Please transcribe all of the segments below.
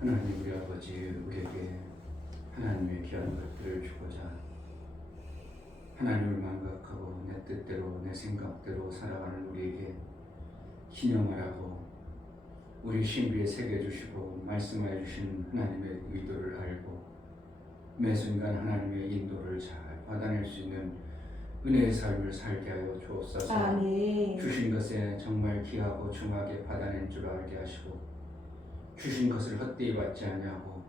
하나님 우리 아버지, 우리에게 하나님의 귀한 것들을 주고자 하나님을 망각하고 내 뜻대로 내 생각대로 살아가는 우리에게 기념하라고 우리 신비에 새겨주시고 말씀하여 주신 하나님의 의도를 알고 매 순간 하나님의 인도를 잘 받아낼 수 있는 은혜의 삶을 살게 하여 주옵소서. 아멘. 주신 것에 정말 귀하고 중하게 받아낼 줄 알게 하시고 주신 것을 헛되이 받지 아니하고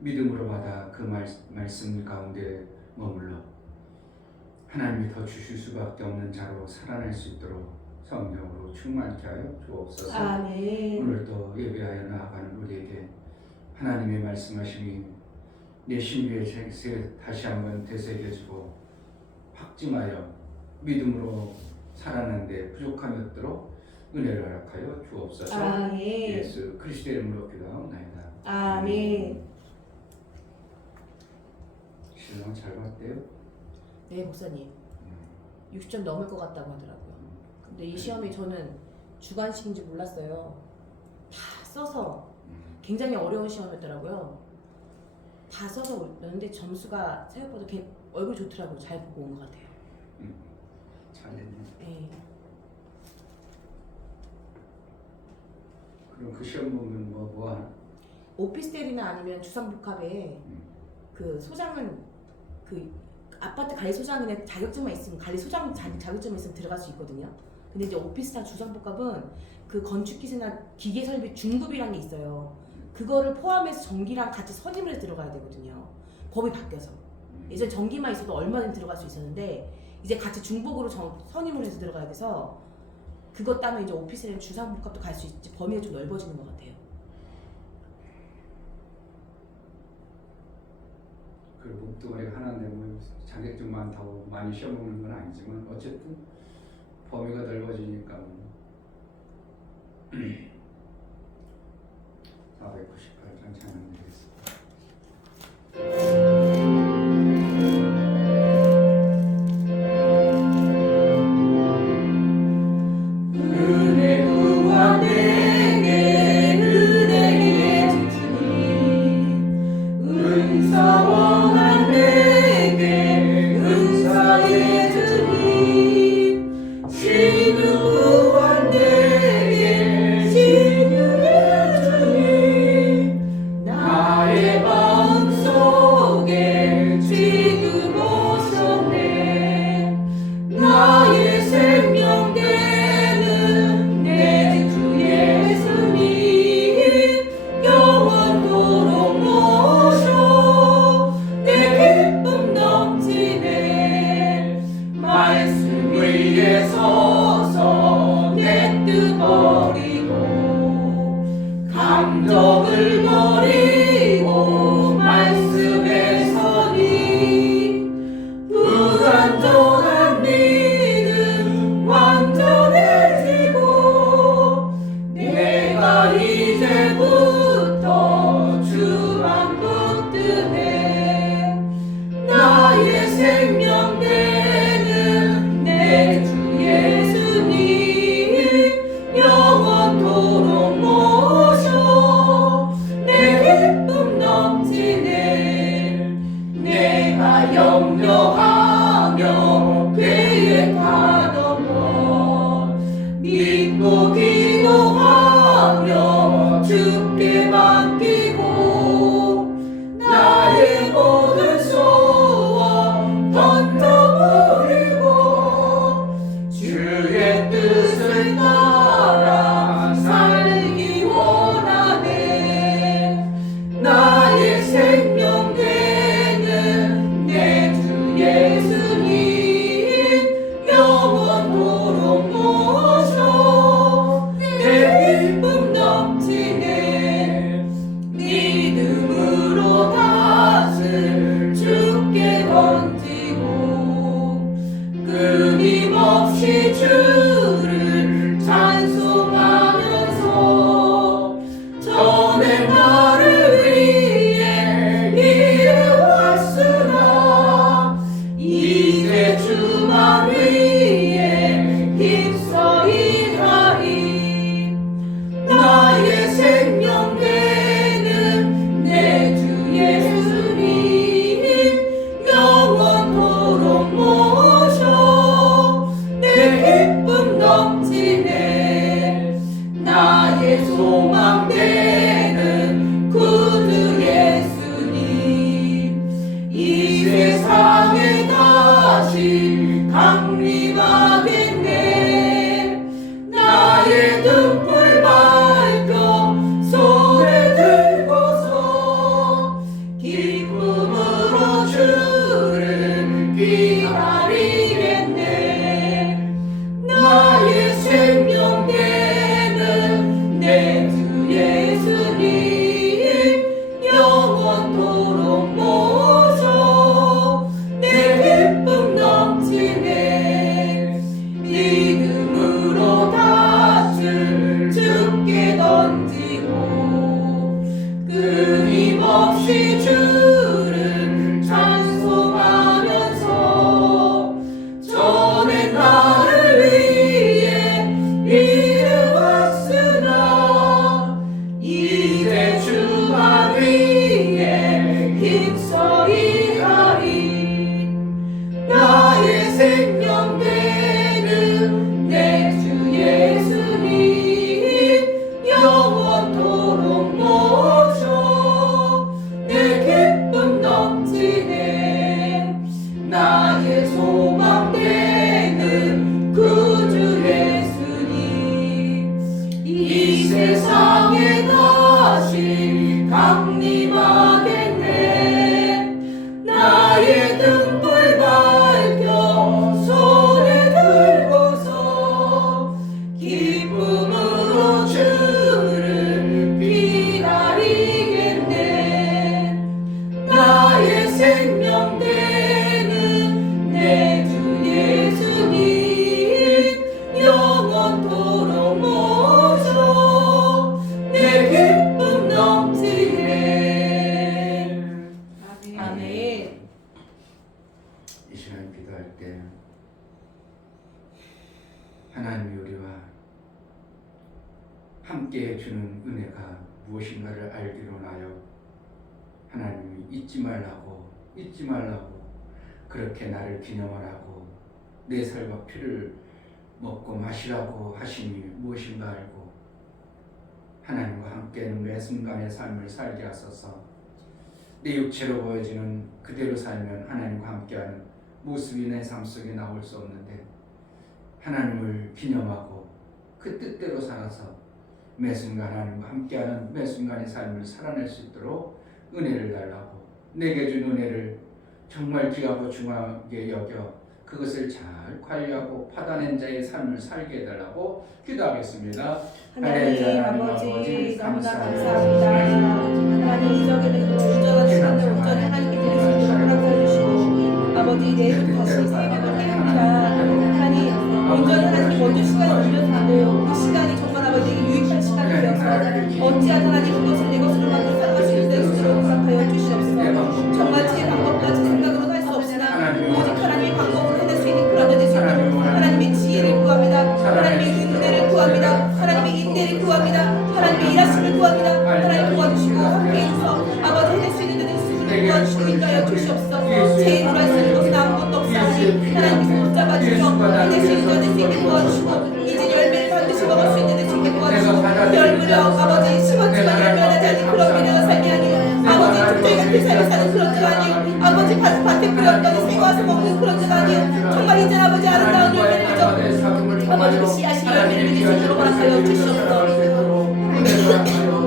믿음으로 받아 그 말씀 가운데 머물러 하나님이 더 주실 수밖에 없는 자로 살아날 수 있도록 성령으로 충만케 하여 주옵소서. 아멘. 오늘도 예배하여 나아가는 우리에게 하나님의 말씀하심이 내 신비의 책에 다시 한번 되새겨지고 확증하여 믿음으로 살아가는데 부족함이 없도록 은혜를 허락하여 주옵소서. 아멘. 예수 그리스도의 이름으로 기도하옵나이다. 아멘. 신랑 잘 봤대요? 네, 목사님. 60점 넘을 것 같다고 하더라고요. 근데 이 시험이 저는 주관식인지 몰랐어요. 다 써서 굉장히 어려운 시험이었더라고요. 다 써서 냈는데 점수가 생각보다 얼굴 좋더라고요. 잘 보고 온 것 같아요. 잘했네. 네. 그럼 그 시험 보면 뭐 하나? 오피스텔이나 아니면 주상복합에 그 소장은 그 아파트 관리 소장은 자격증만 있으면 관리 소장 자격증만 있으면 들어갈 수 있거든요. 근데 이제 오피스텔 주상복합은 그 건축기술이나 기계 설비 중급이라는 게 있어요. 그거를 포함해서 전기랑 같이 선임을 해서 들어가야 되거든요. 법이 바뀌어서 예전 전기만 있어도 얼마든지 들어갈 수 있었는데 이제 같이 중복으로 선임을 해서 들어가야 돼서 그것 따면 이제 오피스텔 주상복합도 갈 수 있지 범위가 좀 넓어지는 것 같아요. 그 목도리가 하나인데 뭐 자격증 많다고 많이 시험 보는 건 아니지만 어쨌든 범위가 넓어지니까 498장 찬양 드리겠습니다. 끊임없이 주를 찬송하면서 전에 나를 위해 이루었으나 이제 주만 위에 힘써 일하리. 나의 생명 되는 내 주 예수님 영원토록 모셔 내 기쁨 넘치네. 나의 소망 되는 구주 예수님 이 세상에 다시 강림하겠네. 나의 등불 밝혀 손에 들고서 기쁨으로 주를 기다리겠네. 나의 생명 되는 내 주 예수님 영원토록 모셔 내 기쁨 넘치네. 아멘. 이 시간 기도할 때 하나님이 우리와 함께 해주는 은혜가 무엇인가를 알기로 하여 하나님이 잊지 말라고 그렇게 나를 기념하라고 내 살과 피를 먹고 마시라고 하시니 무엇인가 알고 하나님과 함께하는 매 순간의 삶을 살게 하소서. 내 육체로 보여지는 그대로 살면 하나님과 함께하는 모습이 내 삶 속에 나올 수 없는데 하나님을 기념하고 그 뜻대로 살아서 매 순간 하나님과 함께하는 매 순간의 삶을 살아낼 수 있도록 은혜를 달라고 내게 준 은혜를 정말 귀하고 중하게 여겨 그것을 잘 관리하고 받아낸 자의 삶을 살게 해달라고 기도하겠습니다. 하나님 아버지 너무나 감사합니다. 하나님 이적에는 온전한 시간을 온전히 하나님께 드릴 수 있도록 허락해 주시고 아버지 내일부터 다시 새벽을 깨우니까 하나님 온전히 하나님 먼저 시간이 올려드리고 그 시간이 정말 아버지에게 유익한 시간이 되어서 어찌한 하나님 그것을 내 것으로 만들어 살아갈 수 있도록 허락하여 주시옵소서. 정말 제 방법과 제 생각으로는 할 수 없으나 오직 하나님의 방법으로 해낼 수 있는 그런 자들 되시도록 하나님의 지혜를 구합니다. 하나님의 은혜를 구합니다. 하나님의 인내를 구합니다. 하나님의 일하심을 구합니다. 하나님 도와주시고 함께해 주셔서 아버지 해낼 수 있는 자들 스스로 도와주시고 인도하여 주시옵소서. 제 힘으로 할 수 있는 것은 아무것도 없사오니 하나님께서 붙잡아 주셔 해낼 수 있는 자들 수 있게 도와주시고 이제 열매를 반드시 먹을 수 있는 자들 수 있게 도와주시고 열무려 아버지 심었지만 열매하지 않는 그런 미래가 삶이 아니고 아버지 특별히 같은 삶을 사는 그런 자가 아니고 아버지 밭에 뿌렸더니 새가 와서 먹는 그런 자가 아니고 정말 이제 아버지 아름다운 열매를 맺어 아버지 그 씨앗이 열매를 맺을 수 있도록 허락하여 주시옵소서.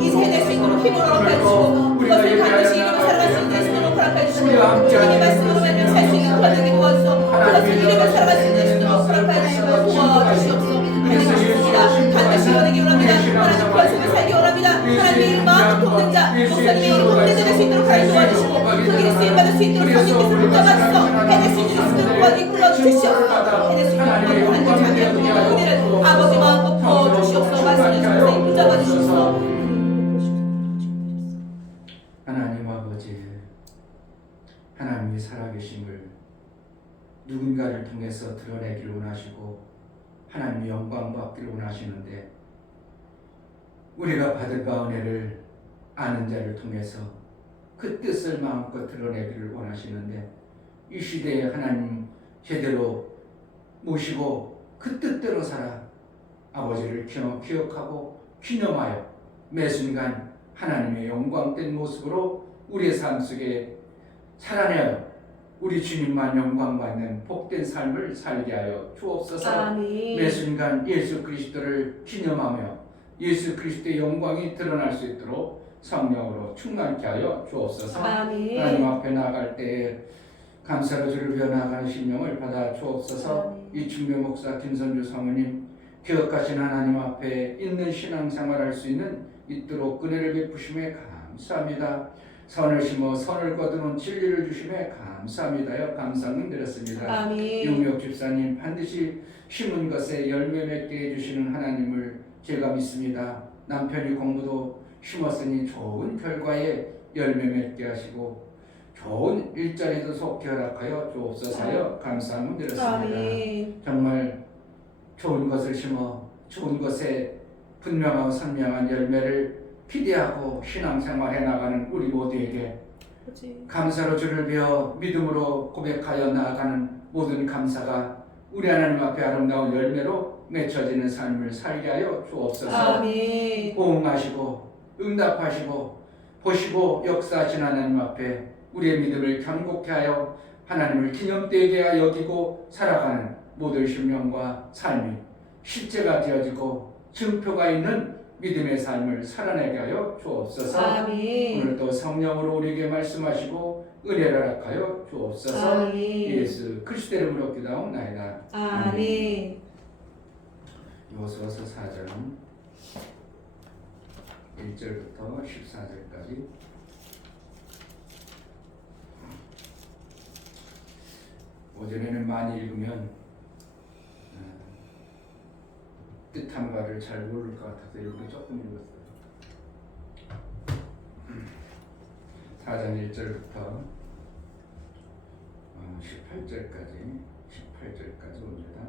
이제 해낼 수 있도록 힘을 허락하여 주시고 그것을 반드시 이루어 살아갈 수 있는 수도록 허락하여 주시고 주님의 말씀으로 말미암아 살 수 있는 그런 자에게 도와주소. 그것을 이루어 살아갈 수 있는 수도록 허락하여 주시고 도와주시옵소서. 하나님 반드시 원하기 원합니다. 하나님 권속을 살기 원합니다. 하나님의 이름 마음 돕는 자 목사님의 이름 돕는 자 될 수 있도록 하여 도와주시고 그 길에 쓰임받을 수 있도록 성령께서 붙잡아주셔서 해낼 수 있는 수도를 도와주시 불러주시옵소서. 해낼 수 있는 하나님의 자비와 긍휼과 은혜를 아버지 마음 덮어 주시옵소서. 말씀을 성령이 붙잡아 주시옵소서. 하나님 아버지 하나님이 살아계심을 누군가를 통해서 드러내기를 원하시고 하나님의 영광 받기를 원하시는데 우리가 받을 바 은혜를 아는 자를 통해서 그 뜻을 마음껏 드러내기를 원하시는데 이 시대에 하나님 제대로 모시고 그 뜻대로 살아 아버지를 기억하고 기념하여 매 순간 하나님의 영광된 모습으로 우리의 삶 속에 살아내어 우리 주님만 영광받는 복된 삶을 살게 하여 주옵소서. 아멘. 매 순간 예수 그리스도를 기념하며 예수 그리스도의 영광이 드러날 수 있도록 성령으로 충만케 하여 주옵소서. 아멘. 하나님 앞에 나아갈 때에 감사로 주를 위하여 나아가는 심령을 받아 주옵소서. 이충배 목사 김선주 사모님 기억하신 하나님 앞에 있는 신앙생활할 수 있는 있도록 은혜를 베푸심에 감사합니다. 선을 심어 선을 거두는 진리를 주심에 감사합니다요. 감사는 드렸습니다. 아멘. 용역 집사님 반드시 심은 것에 열매 맺게 해주시는 하나님을 제가 믿습니다. 남편이 공부도 심었으니 좋은 결과에 열매 맺게 하시고 좋은 일자리도 속히 허락하여 주옵소서. 감사함을 드렸습니다. 아멘. 정말 좋은 것을 심어 좋은 것에 분명하고 선명한 열매를 기대하고 신앙생활해 나가는 우리 모두에게 그렇지. 감사로 주를 배워 믿음으로 고백하여 나아가는 모든 감사가 우리 하나님 앞에 아름다운 열매로 맺혀지는 삶을 살게 하여 주옵소서. 아멘. 호응하시고 응답하시고 보시고 역사하신 하나님 앞에 우리의 믿음을 견고케 하여 하나님을 기념되게 여기고 살아가는 모든 신명과 삶이 실제가 되어지고 증표가 있는 믿음의 삶을 살아내게 하여 주옵소서. 아멘. 오늘도 성령으로 우리에게 말씀하시고 은혜를 허락하여 주옵소서. 아멘. 예수 그리스도의 이름으로 기도하옵나이다. 아멘. 요소서 4장 1절부터 14절까지. 오전에는 많이 읽으면 뜻한 바를 잘 모를 것 같아서 이렇게 조금 읽었어요. 4장 1절부터 18절까지 옵니다.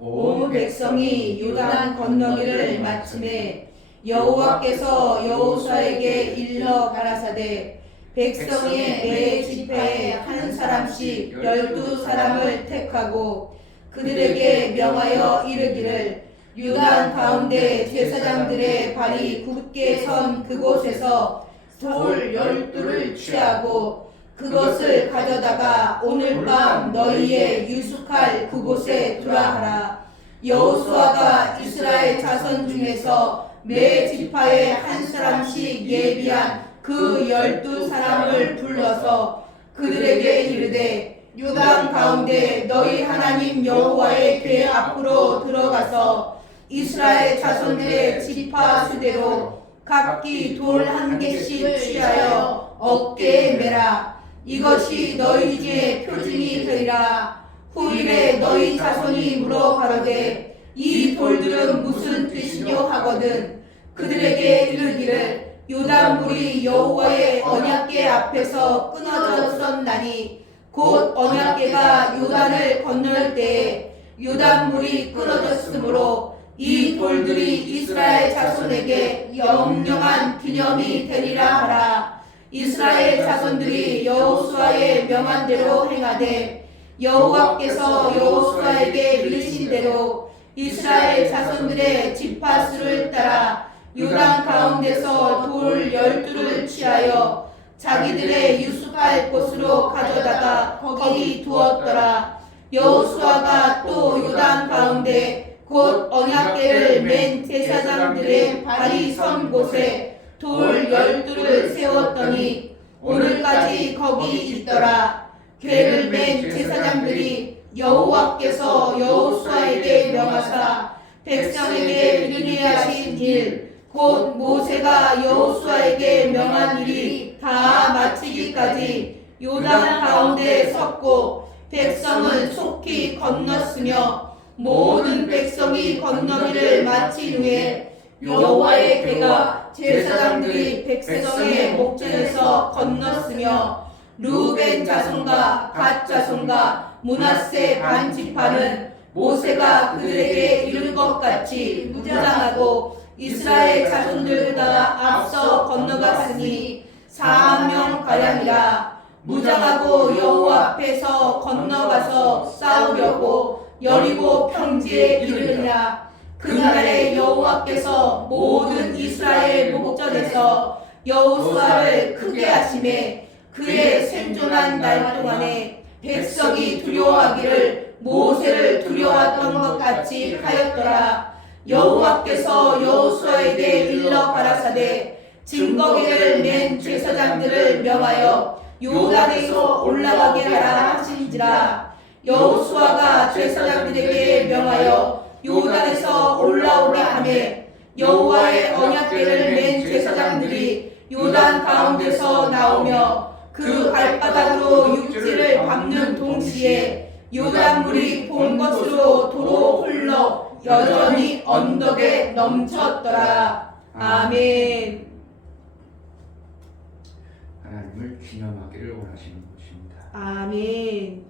온 백성이 요단 건너기를 마침에 여호와께서 여호수아에게 일러 가라사대 백성의 매 지파에 한 사람씩 12사람을 택하고 그들에게 명하여 이르기를 유단 가운데 제사장들의 발이 굳게 선 그곳에서 돌 12를 취하고 그것을 가져다가 오늘 밤 너희의 유숙할 그곳에 두라 하라. 여호수아가 이스라엘 자손 중에서 매 지파에 한 사람씩 예비한 그 12사람을 불러서 그들에게 이르되 유단 가운데 너희 하나님 여호와의 궤 앞으로 들어가서 이스라엘 자손들의 지파 수대로 각기 돌 한 개씩 취하여 어깨에 매라. 이것이 너희 중에 표징이 되리라. 후일에 너희 자손이 물어 가로되 이 돌들은 무슨 뜻이뇨 하거든 그들에게 이르기를 요단물이 여호와의 언약궤 앞에서 끊어졌었나니 곧 언약궤가 요단을 건널 때에 요단물이 끊어졌으므로 이 돌들이 이스라엘 자손에게 영영한 기념이 되리라 하라. 이스라엘 자손들이 여호수아의 명한 대로 행하되 여호와께서 여호수아에게 이르신 대로 이스라엘 자손들의 지파수를 따라 요단 가운데서 돌 12를 취하여 자기들의 유숙할 곳으로 가져다가 거기 두었더라. 여호수아가 또 요단 가운데 곧 언약궤를 맨 제사장들의 발이 선 곳에 돌 12를 세웠더니 오늘까지 거기 있더라. 궤를 맨 제사장들이 여호와께서 여호수아에게 명하사 백성에게 이르게 하신 일 곧 모세가 여호수아에게 명한 일이 다 마치기까지 요단 가운데 섰고 백성은 속히 건넜으며 모든 백성이 건너기를 마친 후에 여호와의 궤가 제사장들이 백성의 목전에서 건넜으며 루벤 자손과 갓 자손과 므낫세 반 지파는 모세가 그들에게 이른 것 같이 무장하고 이스라엘 자손들보다 앞서 건너갔으니 4만 가량이라. 무장하고 여호와 앞에서 건너가서 싸우려고 여리고 평지에 이르니라. 그날에 여호와께서 모든 이스라엘 목전에서 여호수아를 크게 하심에 그의 생존한 날 동안에 백성이 두려워하기를 모세를 두려워했던 것 같이 하였더라. 여호와께서 여호수아에게 일러 가라사대 증거기를 맨 제사장들을 명하여 요단에서 올라가게 하라 하신지라. 여호수아가 제사장들에게 명하여 요단에서 올라오게 하매 여호와의 언약궤를 맨 제사장들이 요단 가운데서 나오며 그 발바닥으로 육지를 밟는 동시에 요단물이 본 것으로 도로 흘러 여전히 언덕에 넘쳤더라. 아멘. 하나님을 기념하기를 원하시는 것입니다. 아멘.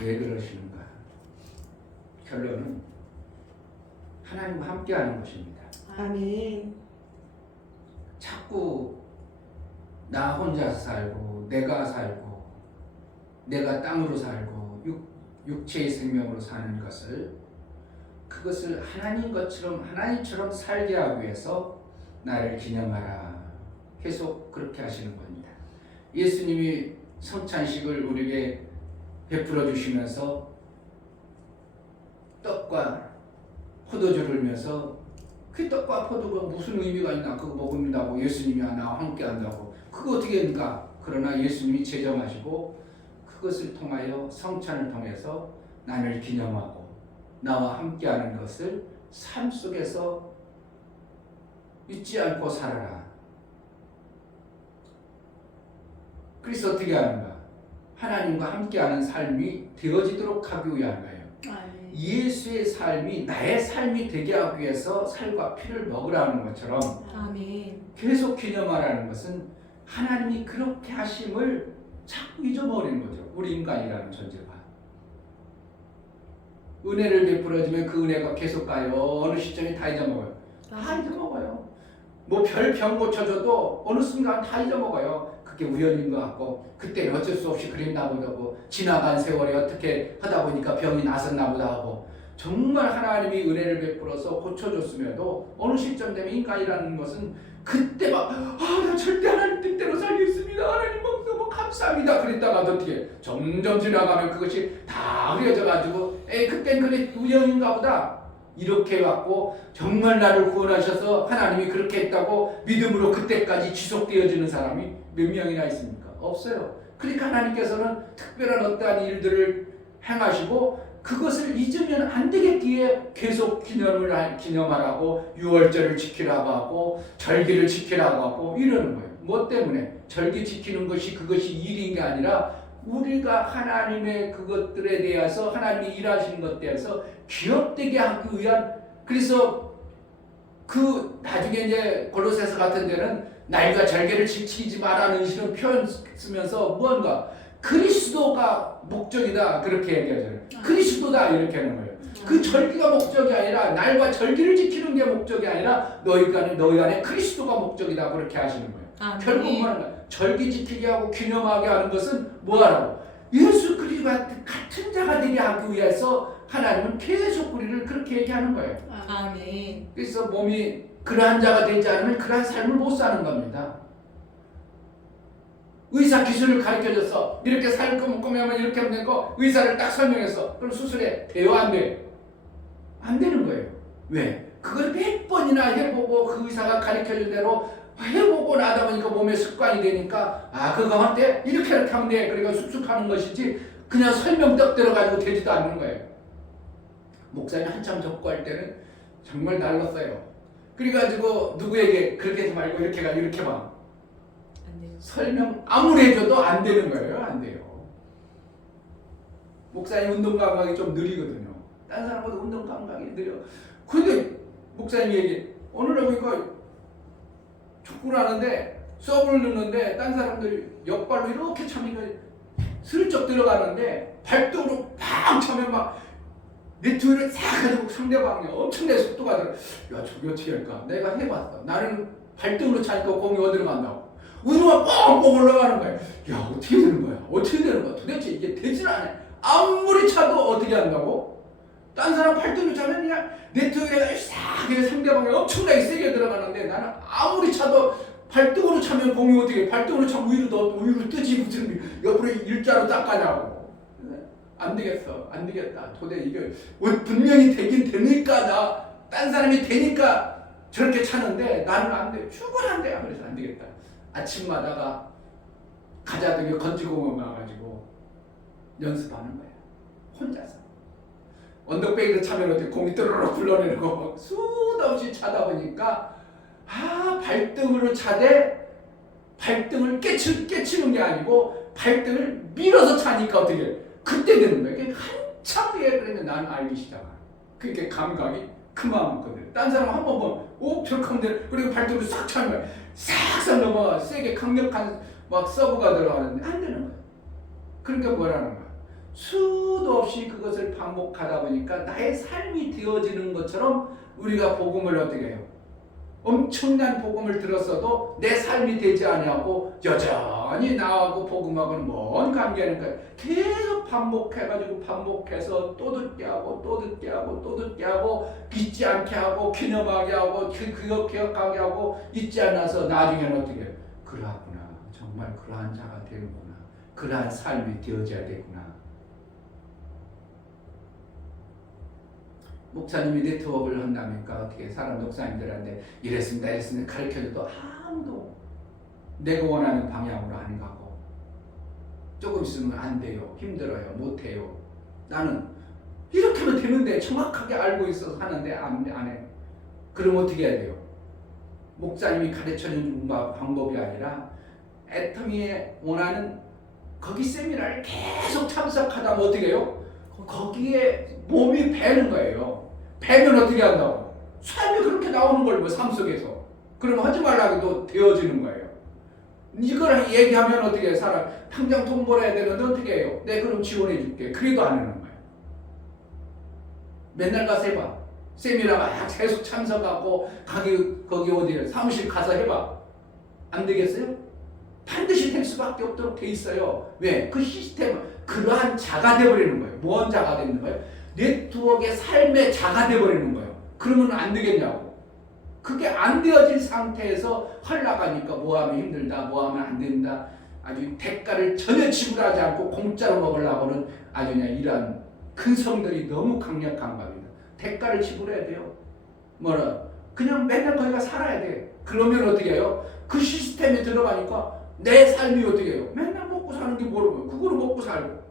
왜 그러시는가? 결론은 하나님과 함께하는 것입니다. 아멘. 자꾸 나 혼자 살고 내가 살고 내가 땅으로 살고 육체의 생명으로 사는 것을 그것을 하나님처럼 살게 하기 위해서 나를 기념하라. 계속 그렇게 하시는 겁니다. 예수님이 성찬식을 우리에게 베풀어 주시면서 떡과 포도주를 들면서 그 떡과 포도가 무슨 의미가 있나 그거 먹는다고 예수님이 나와 함께 한다고 그거 어떻게 합니까? 그러나 예수님이 제정하시고 그것을 통하여 성찬을 통해서 나를 기념하고 나와 함께하는 것을 삶 속에서 잊지 않고 살아라. 그래서 어떻게 하는가? 하나님과 함께하는 삶이 되어지도록 하기 위한 거예요. 아멘. 예수의 삶이 나의 삶이 되게 하기 위해서 살과 피를 먹으라는 것처럼 아멘. 계속 기념하라는 것은 하나님이 그렇게 하심을 자꾸 잊어버리는 거죠. 우리 인간이라는 존재가. 은혜를 베풀어주면 그 은혜가 계속 가요. 어느 시점에 다 잊어먹어요. 다 잊어먹어요. 뭐 별 병 고쳐줘도 어느 순간 다 잊어먹어요. 그게 우연인 것 같고 그때는 어쩔 수 없이 그랬나 보다 하고 지나간 세월이 어떻게 하다 보니까 병이 나섰나 보다 하고 정말 하나님이 은혜를 베풀어서 고쳐줬음에도 어느 시점 되면 인간이라는 것은 그때 나 절대 하나님 뜻대로 살겠습니다. 하나님 너무 감사합니다. 그랬다가 어떻게 점점 지나가면 그것이 다 흐려져가지고 그땐 그래 우연인가 보다 이렇게 해갖고 정말 나를 구원하셔서 하나님이 그렇게 했다고 믿음으로 그때까지 지속되어지는 사람이 몇 명이나 있습니까? 없어요. 그러니까 하나님께서는 특별한 어떠한 일들을 행하시고 그것을 잊으면 안 되겠기에 계속 기념하라고 유월절을 지키라고 하고 절기를 지키라고 하고 이러는 거예요. 뭐 때문에? 절기 지키는 것이 그것이 일인 게 아니라 우리가 하나님의 그것들에 대해서 하나님이 일하시는 것에 대해서 기억되게 하기 위한 그래서 그 나중에 이제 골로새서 같은 데는 날과 절개를 지키지 말라는 식으로 표현 쓰면서 무언가 그리스도가 목적이다 그렇게 얘기하잖아요. 그리스도다 이렇게 하는 거예요. 그 절기가 목적이 아니라 날과 절기를 지키는 게 목적이 아니라 너희 안에 그리스도가 목적이다 그렇게 하시는 거예요. 결국은 절기 지키게 하고 기념하게 하는 것은 뭐하라고? 예수 그리스도와 같은 자가 되게 하기 위해서 하나님은 계속 우리를 그렇게 얘기하는 거예요. 아멘. 그래서 몸이 그러한 자가 되지 않으면 그러한 삶을 못 사는 겁니다. 의사 기술을 가르쳐줘서 이렇게 살 거면 이렇게 하면 되고 의사를 딱 설명해서 그럼 수술해 돼요 안 돼? 안 되는 거예요. 왜? 그걸 100번이나 해보고 그 의사가 가르쳐준 대로 해보고 나다 보니까 몸에 습관이 되니까 그거 할 때 이렇게 하면 돼. 그러니까 쑥쑥하는 것이지 그냥 설명 떡 들어가지고 되지도 않는 거예요. 목사님 한참 접고할 때는 정말 날랐어요. 그래가지고 누구에게 그렇게 하지 말고 이렇게 가 이렇게 봐. 설명 아무리 해줘도 안 되는 거예요. 안 돼요. 목사님 운동 감각이 좀 느리거든요. 다른 사람보다 운동 감각이 느려. 근데 목사님이 얘기 오늘 보니까 축구를 하는데 서브를 넣는데 다른 사람들이 옆발로 이렇게 차면 슬쩍 들어가는데 발등으로 팍 차면 막 네트를 싹 가지고 상대방이 엄청나게 속도가 들어. 야 저기 어떻게 할까? 내가 해봤어. 나는 발등으로 차니까 공이 어디로 간다고. 우주가 뻥뻥 올라가는 거야. 야 어떻게 되는 거야? 어떻게 되는 거야? 도대체 이게 되질 않아. 아무리 차도 어떻게 한다고? 딴 사람 팔뚝으로 차면 그냥 네트워크에 싹 상대방이 엄청나게 세게 들어가는데 나는 아무리 차도 발등으로 차면 공이 어떻게 발등으로 차면 위로 뜨지 무슨 옆으로 일자로 딱 가냐고. 안 되겠어. 안 되겠다. 도대체 이게 분명히 되긴 되니까 딴 사람이 되니까 저렇게 차는데 나는 안 돼. 죽은 안 돼. 그래서 안 되겠다. 아침마다가 가자등에 건지공원 가가지고 연습하는 거야. 혼자서. 언덕배기를 차면 어떻게 공이 떠르르 굴러내리고 수도 없이 차다 보니까 발등으로 차되 발등을 깨치는 게 아니고 발등을 밀어서 차니까 어떻게 그때 되는 거야. 그러니까 한참 후에 그러면 나는 알기 시작해. 그게 감각이 그만거든. 딴 사람 한 번 보면 저렇게 하면 돼. 그리고 발등으로 싹 차는 거야. 싹 넘어가. 세게 강력한 막 서브가 들어가는데 안 되는 거예요. 그러니까 뭐라는 거야? 수도 없이 그것을 반복하다 보니까 나의 삶이 되어지는 것처럼 우리가 복음을 어떻게 해요? 엄청난 복음을 들었어도 내 삶이 되지 아니하고 여전히 나하고 복음하고는 뭔 관계는 거야. 계속 반복해가지고 반복해서 또 듣게 하고 또 듣게 하고 또 듣게 하고 잊지 않게 하고 기념하게 하고 그거 기억하게 하고 잊지 않아서 나중에는 어떻게 해요? 그러하구나. 정말 그러한 자가 되는구나. 그러한 삶이 되어져야 되구나. 목사님이 네트워크를 한다니까 어떻게 사람 목사님들한테 이랬습니다 가르쳐줘도 아무도 내가 원하는 방향으로 안 가고 조금 있으면 안 돼요, 힘들어요, 못해요. 나는 이렇게 하면 되는데 정확하게 알고 있어서 하는데 안 해. 그럼 어떻게 해야 돼요? 목사님이 가르쳐주는 방법이 아니라 애터미에 원하는 거기 세미나를 계속 참석하다 보면 어떻게 해요? 거기에 몸이 배는 거예요. 배면 어떻게 한다고? 삶이 그렇게 나오는 걸 뭐 삶 속에서. 그럼 하지 말라고 되어지는 거예요. 이걸 얘기하면 어떻게 해? 사람 당장 돈 벌어야 되는데 어떻게 해요? 네, 그럼 지원해 줄게. 그래도 안 하는 거예요. 맨날 가서 해봐. 세미나 막 계속 참석하고 거기 어디에 사무실 가서 해봐. 안 되겠어요? 반드시 될 수밖에 없도록 돼 있어요. 왜? 그 시스템은 그러한 자가 되어버리는 거예요. 뭔 자가 되는 거예요? 네트워크의 삶의 자가 되어버리는 거예요. 그러면 안 되겠냐고. 그게 안 되어진 상태에서 흘러가니까 뭐하면 힘들다, 뭐하면 안 된다. 아주 대가를 전혀 지불하지 않고 공짜로 먹으려고는 아주 그냥 이러한 큰 성들이 너무 강력한 겁니다. 대가를 지불해야 돼요. 그냥 맨날 거기가 살아야 돼. 그러면 어떻게 해요? 그 시스템에 들어가니까 내 삶이 어떻게 해요? 맨날 먹고 사는 게 뭐라고요? 그거로 먹고 살고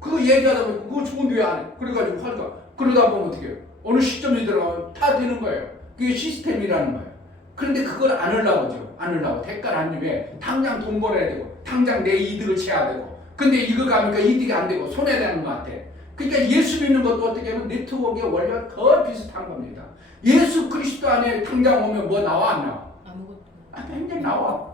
그거 얘기하다 보면 그거 좋은데 왜 안 해? 그래가지고 살까? 그러다 보면 어떻게 해요? 어느 시점에 들어가면 다 되는 거예요. 그게 시스템이라는 거예요. 그런데 그걸 안 하려고죠. 안 하려고. 대가를 안 주면 당장 돈 벌어야 되고 당장 내 이득을 채야 되고 근데 이거 가니까 이득이 안 되고 손해되는 것 같아. 그러니까 예수 믿는 것도 어떻게 하면 네트워크의 원리와 더 비슷한 겁니다. 예수 그리스도 안에 당장 오면 뭐 나와 안 나와? 아무것도. 굉장히 나와.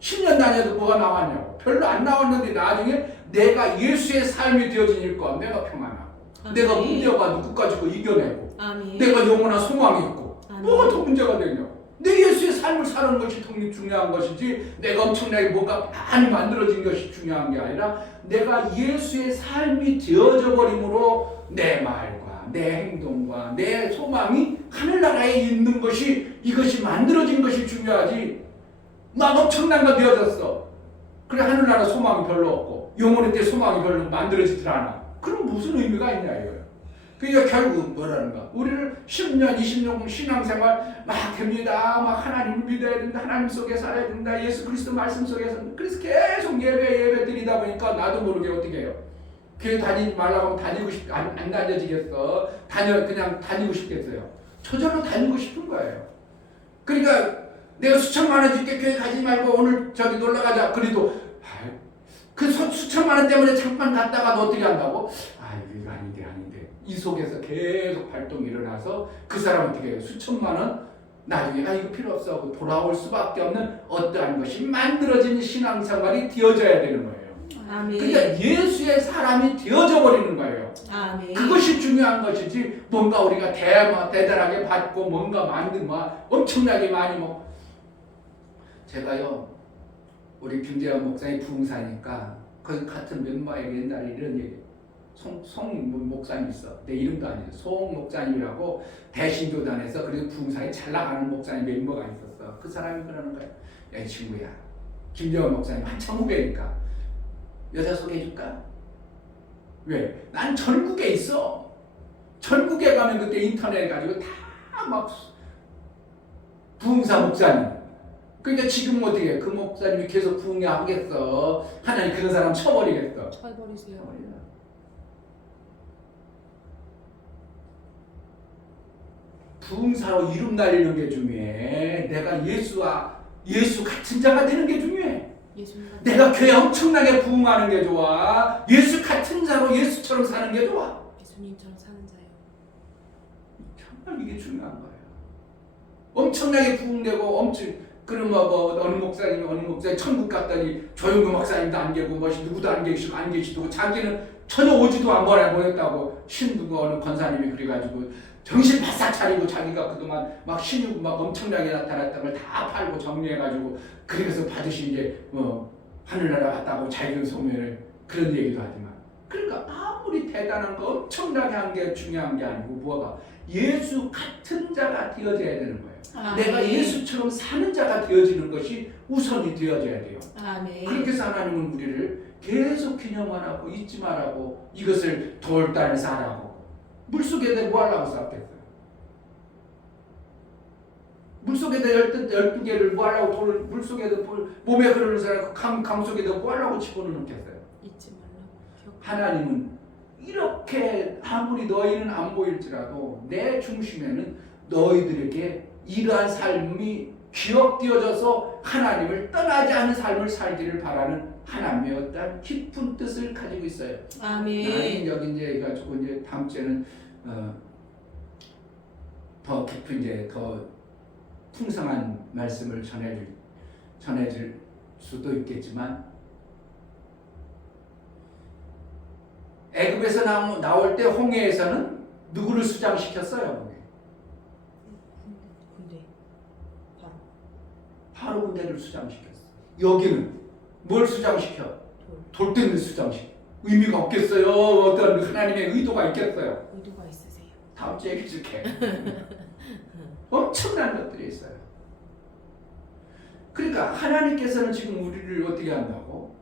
10년 다녀도 뭐가 나왔냐고. 별로 안 나왔는데 나중에 내가 예수의 삶이 되어진 일과 내가 평안하고 내가 문제가 누구 가지고 이겨내고 아멘. 내가 영원한 소망이 있고 아멘. 뭐가 더 문제가 되냐고. 내 예수의 삶을 사는 것이 더 중요한 것이지 내가 엄청나게 뭔가 많이 만들어진 것이 중요한 게 아니라 내가 예수의 삶이 되어져 버림으로 내 말과 내 행동과 내 소망이 하늘나라에 있는 것이 이것이 만들어진 것이 중요하지 막 엄청난 거 되어졌어. 그래 하늘나라 소망이 별로 없고 영혼의 때 소망이 별로 만들어지질 않아. 그럼 무슨 의미가 있냐 이거예요. 그러니까 결국 뭐라는가 우리를 10년 20년 신앙생활 막 됩니다. 막 하나님을 믿어야 된다. 하나님 속에 살아야 된다. 예수 그리스도 말씀 속에서 그래서 계속 예배 드리다 보니까 나도 모르게 어떻게 해요. 교회 다니지 말라고 하면 다니고 안 다녀지겠어. 그냥 다니고 싶겠어요. 저절로 다니고 싶은 거예요. 그러니까 내가 수천만 원 줄게 교회 가지 말고 오늘 저기 놀러 가자. 그래도 그 수천만 원 때문에 잠깐 갔다가 어떻게 한다고? 이거 아닌데. 이 속에서 계속 활동이 일어나서 그 사람은 어떻게 해요? 수천만 원 나중에 이거 필요 없어 하고 돌아올 수밖에 없는 어떠한 것이 만들어진 신앙생활이 되어져야 되는 거예요. 아멘. 그러니까 예수의 사람이 되어져 버리는 거예요. 아멘. 그것이 중요한 것이지 뭔가 우리가 대단하게 받고 뭔가 만든 엄청나게 많이 제가요 우리 김재환 목사님 부흥사니까 거기 같은 멤버에게 옛날에 이런 얘기 송 목사님 있어. 내 이름도 아니에요. 송 목사님이라고 대신교단에서 그래도 부흥사에 잘 나가는 목사님 멤버가 있었어. 그 사람이 그러는 거야. 야 이 친구야 김재환 목사님 한참 후배니까 여자 소개해줄까? 왜? 난 전국에 있어. 전국에 가면 그때 인터넷 가지고 다 막 부흥사 목사님. 그러니까 지금 어떻게 해? 그 목사님이 계속 부흥회 하겠어. 하나님 그런 사람 쳐버리겠어. 쳐버리세요. 부흥사로 이름 날리는 게 중요해. 내가 예수 같은 자가 되는 게 중요해. 내가 교회 엄청나게 부흥하는 게 좋아. 예수 같은 자로 예수처럼 사는 게 좋아. 예수님처럼 사는 자예요. 정말 이게 중요한 거예요. 엄청나게 부흥되고 그럼 뭐 어느 목사님 천국 갔더니 조용구 목사님도 안 계고 뭐 누구도 안 계시고 자기는 전혀 오지도 안 보냈다고 신부가 어느 권사님이 그래가지고 정신 바싹 차리고 자기가 그동안 막 신유가 막 엄청나게 나타났던 걸 다 팔고 정리해가지고 그래서 받으신 이제 하늘나라 갔다고 자기는 소명을 그런 얘기도 하지만 그러니까 아무리 대단한 거 엄청나게 한 게 중요한 게 아니고 뭐가 예수 같은 자가 되어져야 되는 거예요. 내가 예수처럼 사는 자가 되어지는 것이 우선이 되어져야 돼요. 아멘. 그렇게 해서 하나님은 우리를 계속 기념하라고 잊지 말라고 이것을 돌단에서 하라고 물속에다 뭐 하려고 쌓겠어요? 물속에다 12개를 뭐 하려고 물속에다 몸에 흐르는 사람 강 속에다 뭐 하려고 집어넣겠어요? 잊지 말라고. 하나님은 이렇게 아무리 너희는 안 보일지라도 내 중심에는 너희들에게 이러한 삶이 기억되어져서 하나님을 떠나지 않은 삶을 살기를 바라는 하나님의 어떤 깊은 뜻을 가지고 있어요. 아멘. 여기 이제 가지고 이제 다음 주에는 더 깊은 이제 더 풍성한 말씀을 전해줄 수도 있겠지만 애굽에서 나올 때 홍해에서는 누구를 수장시켰어요? 군대. 바로 군대를 수장시켰어. 여기는 뭘 수장시켜? 돌덩이를 수장시켜. 의미가 없겠어요. 어떤 하나님의 의도가 있겠어요. 의도가 있으세요. 다음 주에 얘기해줄게. 엄청난 것들이 있어요. 그러니까 하나님께서는 지금 우리를 어떻게 한다고?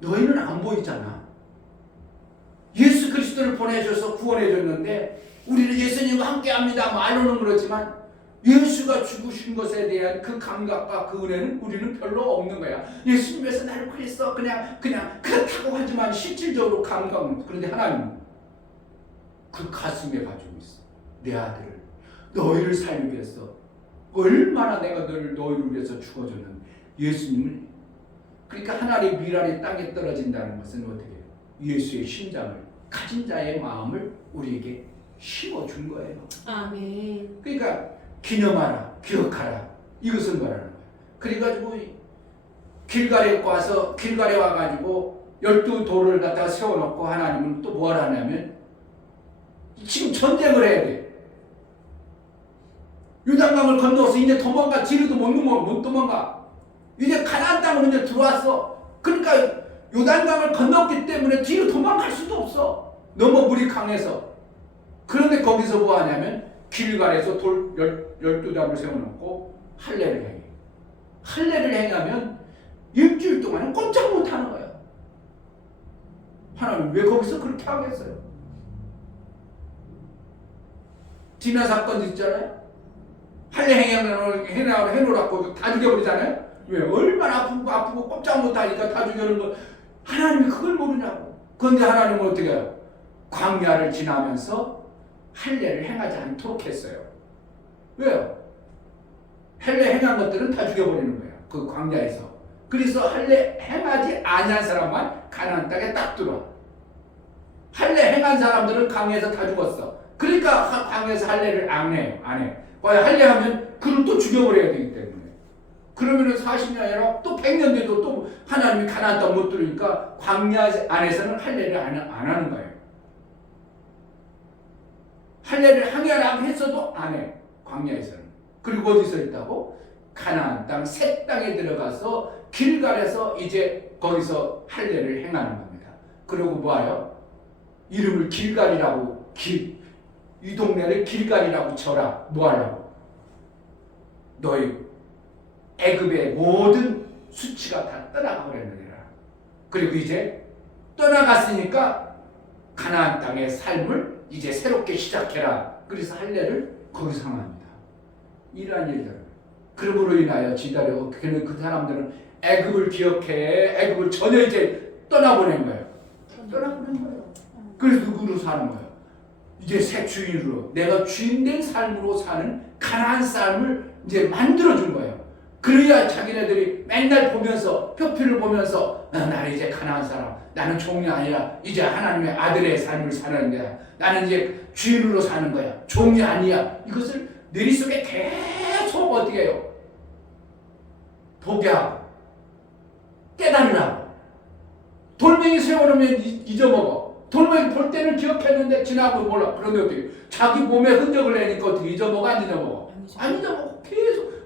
너희는 안 보이잖아. 예수 그리스도를 보내셔서 구원해줬는데 우리는 예수님과 함께합니다. 말로는 그렇지만 예수가 죽으신 것에 대한 그 감각과 그 은혜는 우리는 별로 없는 거야. 예수님께서 나를 그랬어. 그냥 그렇다고 하지만 실질적으로 감각은. 그런데 하나님은 그 가슴에 가지고 있어. 내 아들을 너희를 살리기 위해서 얼마나 내가 너희를 위해서 죽어줬는데 예수님은 그러니까 하나님의 미랄이 땅에 떨어진다는 것은 어떻게 해요? 예수의 심장을 가진 자의 마음을 우리에게 심어준 거예요. 아멘. 그러니까 기념하라, 기억하라 이것을 말하는 거예요. 그래가지고 길갈에 와가지고 12돌을 갖다가 세워놓고 하나님은 또 뭘 하냐면 지금 전쟁을 해야 돼. 요단강을 건너서 이제 도망가. 뒤로도 못 도망가. 이제 가나안 땅으로 이제 들어왔어. 그러니까 요단강을 건넜기 때문에 뒤로 도망갈 수도 없어. 너무 물이 강해서. 그런데 거기서 뭐 하냐면 길갈에서 돌 12담을 세워놓고 할례를 행해. 할례를 행하면 일주일 동안은 꼼짝 못하는 거야. 하나님 왜 거기서 그렇게 하겠어요? 디나 사건 있잖아요. 할례 해놓으라고 다 죽여버리잖아요. 왜? 얼마나 아프고 꼼짝 못하니까 다 죽여놓은 거. 하나님이 그걸 모르냐고. 그런데 하나님은 어떻게 해요? 광야를 지나면서 할례를 행하지 않도록 했어요. 왜요? 할례 행한 것들은 다 죽여버리는 거예요. 그 광야에서. 그래서 할례 행하지 아니한 사람만 가나안 땅에 딱 들어와. 할례 행한 사람들은 광야에서 다 죽었어. 그러니까 광야에서 할례를 안 해요. 할례하면 그를 또 죽여버려야 되기 때문에. 그러면은 40년 아니라 또 100년 돼도 또 하나님이 가나안 땅 못 들으니까 광야 안에서는 할례를 안 하는 거예요. 할례를 하려고 했어도 안 해. 광야에서는. 그리고 어디서 있다고? 가나안 땅 새 땅에 들어가서 길갈에서 이제 거기서 할례를 행하는 겁니다. 그리고 뭐예요? 이름을 길갈이라고 이 동네를 길갈이라고 쳐라. 뭐 하려고? 너희 애굽의 모든 수치가 다 떠나가 버렸느니라. 그리고 이제 떠나갔으니까 가나안 땅의 삶을 이제 새롭게 시작해라. 그래서 할례를 거기서 합니다. 이러한 일들. 그러므로 인하여 지다려 그 사람들은 애굽을 기억해. 애굽을 전혀 이제 떠나보낸 거예요. 떠나보낸 거예요. 그래서 누구로 사는 거예요? 이제 새 주인으로 내가 주인된 삶으로 사는 가나안 삶을 이제 만들어준 거예요. 그래야 자기네들이 맨날 보면서 표피를 보면서 나는 이제 가나안 사람, 나는 종이 아니라 이제 하나님의 아들의 삶을 사는 거야. 나는 이제 주인으로 사는 거야. 종이 아니야. 이것을 내 속에 계속 계속 어떻게 해요? 보게 하고 깨달으라고. 돌멩이 세워놓으면 잊어먹어. 돌멩이 볼 때는 기억했는데 지나고 몰라. 그런데 어떻게 자기 몸에 흔적을 내니까 어떻게 잊어먹어? 안 잊어먹어? 안 잊어먹어. 계속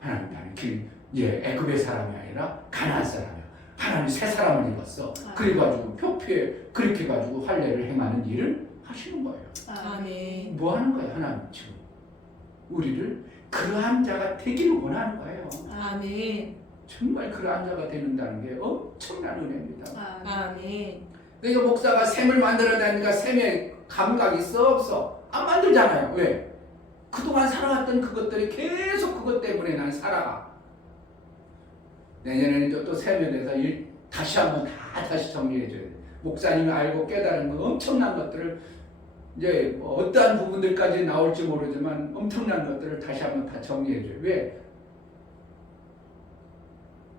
하나님 나는 애굽의 사람이 아니라 가나안 사람이야. 하나님이 새 사람을 입었어. 그래가지고 표피에 그렇게 가지고 할례를 행하는 일을 하시는 거예요. 아멘. 뭐 하는 거예요? 하나님 지금 우리를 그러한 자가 되기를 원하는 거예요. 아멘. 정말 그러한 자가 되는다는 게 엄청난 은혜입니다. 아멘. 그러니까 목사가 샘을 만들어내니까 샘에 감각이 있어 없어? 안 만들잖아요. 왜? 그동안 살아왔던 그것들이 계속 그것 때문에 난 살아가. 내년에는 또 샘에 대해서 다시 한번 다시 정리해줘야 돼. 목사님이 알고 깨달은 그 엄청난 것들을 이제 어떠한 부분들까지 나올지 모르지만 엄청난 것들을 다시 한번 다 정리해줘요. 왜?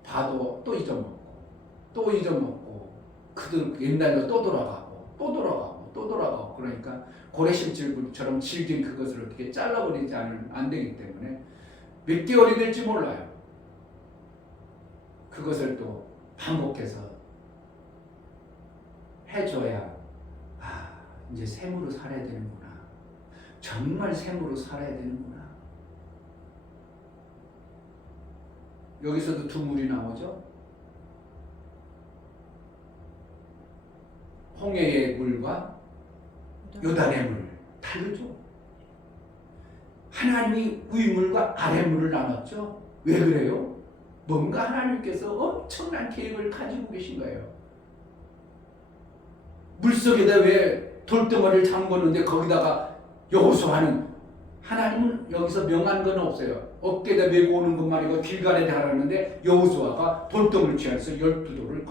봐도 또 잊어먹고 그들 옛날로 또 돌아가고 그러니까 고래심줄처럼 질긴 그것을 어떻게 잘라버리지 않으면 안 되기 때문에 몇 개월이 될지 몰라요. 그것을 또 반복해서 해줘야 이제 샘으로 살아야 되는구나. 정말 샘으로 살아야 되는구나. 여기서도 두 물이 나오죠. 홍해의 물과 요단의 물 다르죠. 하나님이 위물과 아랫물을 나눴죠. 왜 그래요? 뭔가 하나님께서 엄청난 계획을 가지고 계신 거예요. 물속에다 왜 돌덩어리를 잠궜는데 거기다가 여호수아는 하나님은 여기서 명한 건 없어요. 어깨에다 메고 오는 것만 이고 길갈에 달았는데 여호수아가 돌덩어리를 취해서 12돌을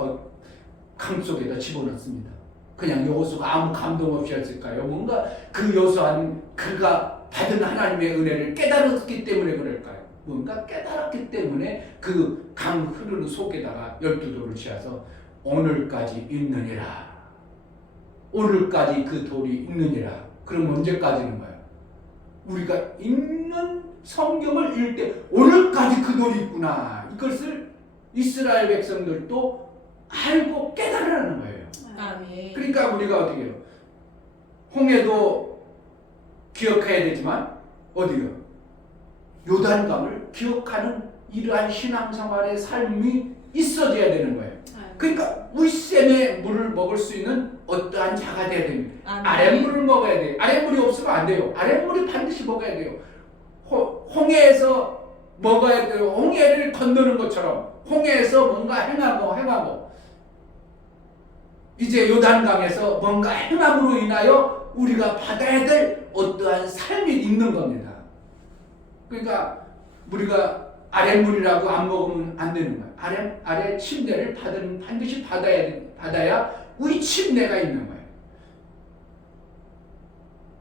강 속에다 집어넣습니다. 그냥 여호수아가 아무 감동 없이 했을까요? 뭔가 그 여호수아는 그가 받은 하나님의 은혜를 깨달았기 때문에 그럴까요? 뭔가 깨달았기 때문에 그 강 흐르는 속에다가 12돌을 취해서 오늘까지 있느니라. 오늘까지 그 돌이 있느니라. 그럼 언제까지는 거예요? 우리가 읽는 성경을 읽을 때 오늘까지 그 돌이 있구나. 이것을 이스라엘 백성들도 알고 깨달으라는 거예요. 아멘. 그러니까 우리가 어떻게 해요? 홍해도 기억해야 되지만 어디요? 요단강을 기억하는 이러한 신앙생활의 삶이 있어져야 되는 거예요. 그러니까 윗샘의 물을 먹을 수 있는 어떠한 자가 돼야 됩니다. 아랫물을 먹어야 돼요. 아랫물이 없으면 안 돼요. 아랫물이 반드시 먹어야 돼요. 홍해에서 먹어야 돼요. 홍해를 건너는 것처럼 홍해에서 뭔가 행하고 이제 요단강에서 뭔가 행함으로 인하여 우리가 받아야 될 어떠한 삶이 있는 겁니다. 그러니까 우리가 아랫물이라고 안 먹으면 안 되는 거예요. 아래 침례를 반드시 받아야 위 침례가 있는 거예요.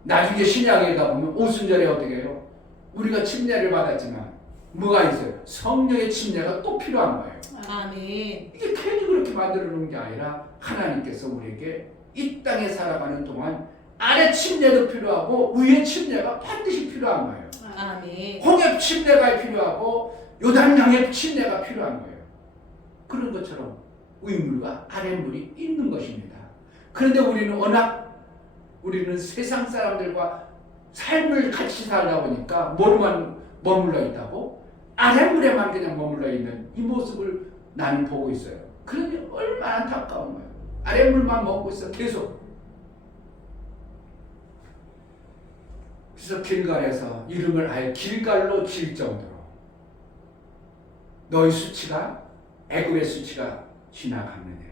나중에 신약에 가보면 오순절에 어떻게 해요? 우리가 침례를 받았지만 뭐가 있어요? 성령의 침례가 또 필요한 거예요. 아멘. 이게 괜히 그렇게 만들어 놓은 게 아니라 하나님께서 우리에게 이 땅에 살아가는 동안 아래 침례도 필요하고 위의 침례가 반드시 필요한 거예요. 아멘. 홍해 침례가 필요하고 요단강의 침례가 필요한 거예요. 그런 것처럼 윗물과 아랫물이 있는 것입니다. 그런데 우리는 세상 사람들과 삶을 같이 살다 보니까 뭐로만 머물러 있다고? 아랫물에만 그냥 머물러 있는 이 모습을 나는 보고 있어요. 그러니 얼마나 안타까운 거예요. 아랫물만 먹고 있어 계속. 그래서 길갈에서 이름을 아예 길갈로 지을 정도로 너희 수치가 애굽의 수치가 지나갔느니라.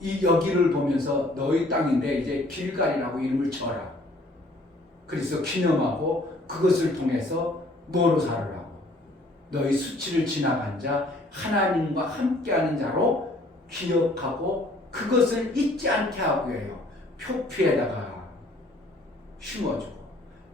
이 여기를 보면서 너희 땅인데 이제 길갈이라고 이름을 져라. 그래서 기념하고 그것을 통해서 뭐로 살으라고? 너희 수치를 지나간 자 하나님과 함께하는 자로 기억하고 그것을 잊지 않게 하고 해요. 표피에다가 심어주고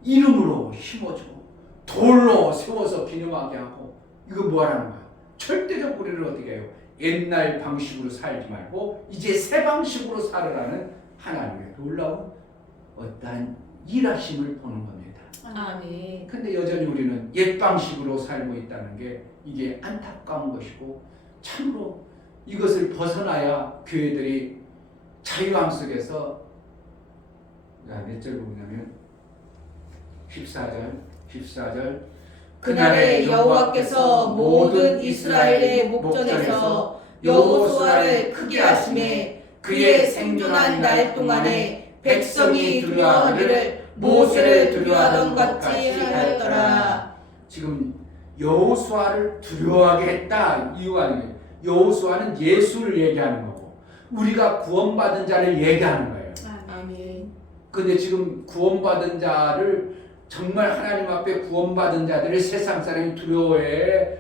이름으로 심어주고 돌로 세워서 기념하게 하고 이거 뭐하라는 거야? 절대적 우리를 어떻게 해요? 옛날 방식으로 살지 말고 이제 새 방식으로 살으라는 하나님의 놀라운 어떠한 일하심을 보는 겁니다. 아멘. 근데 여전히 우리는 옛 방식으로 살고 있다는 게 이게 안타까운 것이고 참으로 이것을 벗어나야 교회들이 자유함 속에서 몇 절 보냐면 14절 그날에 여호와께서 모든 이스라엘의 목전에서 여호수아를 크게 하심에 그의 생존한 날 동안에 백성이 두려워하기를 모세를 두려워하던 같이 하였더라. 지금 여호수아를 두려워하게 했다 이유가 아니에요. 여호수아는 예수를 얘기하는 거고 우리가 구원받은 자를 얘기하는 거예요. 아멘. 근데 지금 구원받은 자를 정말 하나님 앞에 구원받은 자들을 세상 사람이 두려워해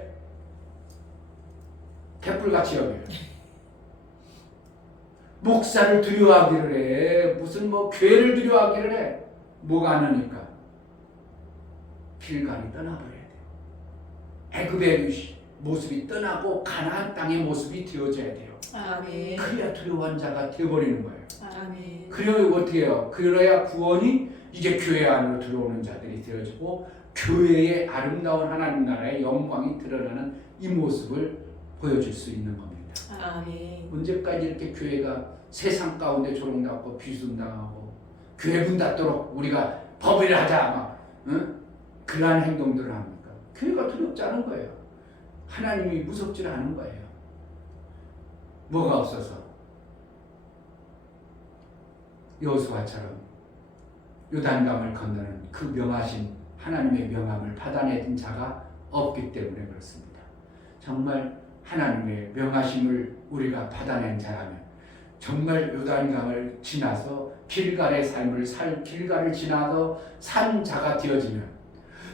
개뿔같이 여겨요. 목사를 두려워하기를 해. 무슨 뭐 교회를 두려워하기를 해. 뭐가 안 하니까 길갈이 떠나버려야 돼요. 애굽의 모습이 떠나고 가나안 땅의 모습이 되어져야 돼요. 아멘. 그래야 두려워한 자가 되어버리는 거예요. 아멘. 그래야 어떻게 해요? 그래야 구원이 이제 교회 안으로 들어오는 자들이 되어지고 교회의 아름다운 하나님 나라의 영광이 드러나는 이 모습을 보여줄 수 있는 겁니다. 아멘. 언제까지 이렇게 교회가 세상 가운데 조롱받고 비순당하고 교회 문 닫도록 우리가 법을 하자 막 그러한 행동들을 합니까? 교회가 두렵지 않은 거예요. 하나님이 무섭지 않은 거예요. 뭐가 없어서 여호수아처럼 요단강을 건너는 그 명하신 하나님의 명함을 받아내는 자가 없기 때문에 그렇습니다. 정말 하나님의 명하심을 우리가 받아낸 자라면 정말 요단강을 지나서 길갈의 삶을 길갈을 지나서 산 자가 되어지면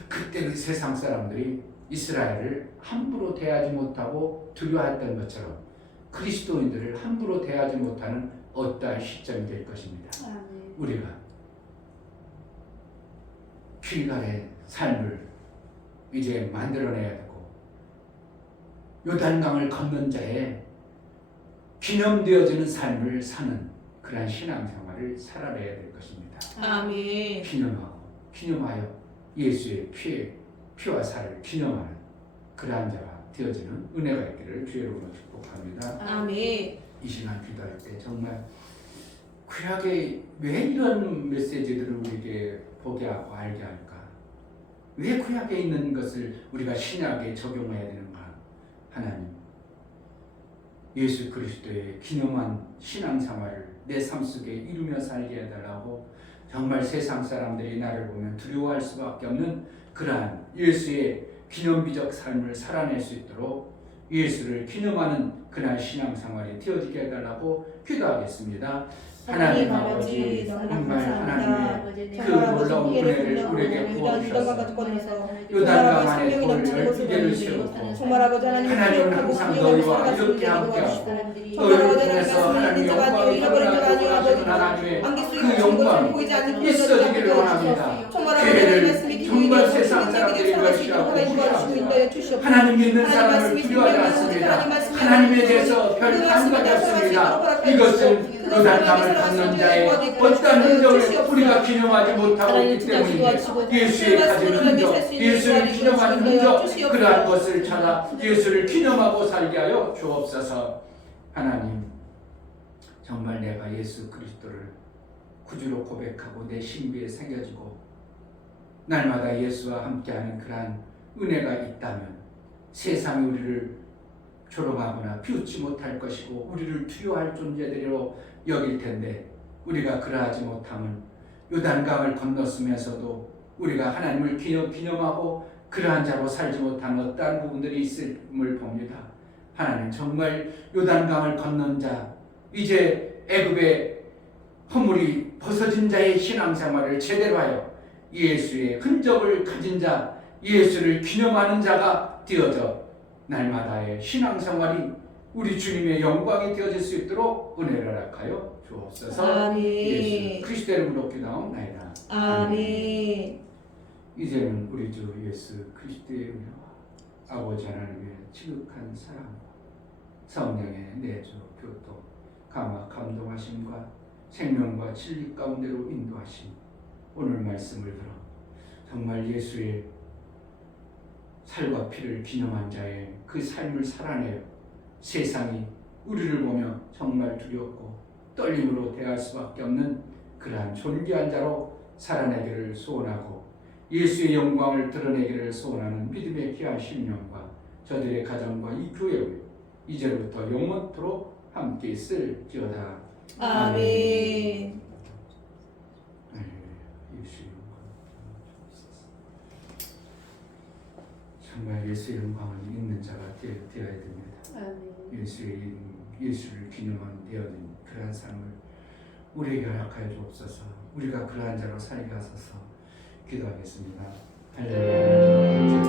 그때는 세상 사람들이 이스라엘을 함부로 대하지 못하고 두려워했던 것처럼 그리스도인들을 함부로 대하지 못하는 어떠한 시점이 될 것입니다. 우리가 길갈의 삶을 이제 만들어내야 되고 요단강을 건넌 자의 기념되어지는 삶을 사는 그러한 신앙생활을 살아내야 될 것입니다. 아멘. 기념하여 예수의 피와 살을 기념하는 그러한 자가 되어지는 은혜가 있기를 주의 이름으로 축복합니다. 아멘. 이 시간 기도할 때 정말 구약에 왜 이런 메시지들을 우리에게 보게 하고 알게 할까? 왜 구약에 있는 것을 우리가 신약에 적용해야 되는가? 하나님, 예수 그리스도의 기념한 신앙생활을 내 삶 속에 이루며 살게 해달라고 정말 세상 사람들이 나를 보면 두려워할 수밖에 없는 그러한 예수의 기념비적 삶을 살아낼 수 있도록 예수를 기념하는 그날 신앙생활이 되어지게 해달라고 기도하겠습니다. 하나님 아버지, 정말 하나님의 그 놀라운 은혜를 우리에게 부어주셔서 요단강 안에 돌 12개를 세우고 하나님은 항상 너희와 이렇게 함께하고 너희를 통해서 하나님의 영광을 드러나게 하시는 하나님의 그 영광이 있어지기를 원합니다. 교회를 정말 세상 사람들이 멸시하고 무시하고 하나님 믿는 사람을 두려워하지 않습니다. 하나님에 대해서 별 감각이 없습니다. 이것은 요단강을 건넌 자의 어떠한 흔적을 우리가 기념하지 못하고 있기 때문에 예수의 가진 흔적, 예수를 기념한 흔적 그러한 것을 찾아 예수를 기념하고 살게 하여 주옵소서. 하나님, 정말 내가 예수 그리스도를 구주로 고백하고 내 신비에 새겨지고 날마다 예수와 함께하는 그러한 은혜가 있다면 세상이 우리를 조롱하거나 비웃지 못할 것이고 우리를 두려워할 존재들로 여길 텐데 우리가 그러하지 못하면 요단강을 건넜으면서도 우리가 하나님을 기념하고 그러한 자로 살지 못하는 어떠한 부분들이 있음을 봅니다. 하나님, 정말 요단강을 건넌 자, 이제 애굽의 허물이 벗어진 자의 신앙생활을 제대로 하여 예수의 흔적을 가진 자, 예수를 기념하는 자가 되어져 날마다의 신앙생활이 우리 주님의 영광이 되어질 수 있도록 은혜를 허락하여 주옵소서. 아멘. 예수 그리스도의 이름으로 기도하옵나이다. 아멘. 이제는 우리 주 예수 그리스도의 은혜와 아버지 하나님의 지극한 사랑과 성령의 내주 교통 감화 감동하심과 생명과 진리 가운데로 인도하심 오늘 말씀을 들어 정말 예수의 살과 피를 기념한 자의 그 삶을 살아내어 세상이 우리를 보며 정말 두렵고 떨림으로 대할 수밖에 없는 그러한 존귀한 자로 살아내기를 소원하고 예수의 영광을 드러내기를 소원하는 믿음의 귀한 심령과 저들의 가정과 이 교회를 이제부터 영원토록 함께 있을지어다. 아멘. 예수의 영광. 정말 예수의 영광을 있는 자가 되어야 됩니다. 예수를 기념하는 되어진 그러한 삶을 우리에게 허락하여 주옵소서. 우리가 그러한 자로 살게 하소서. 기도하겠습니다. 할렐루야.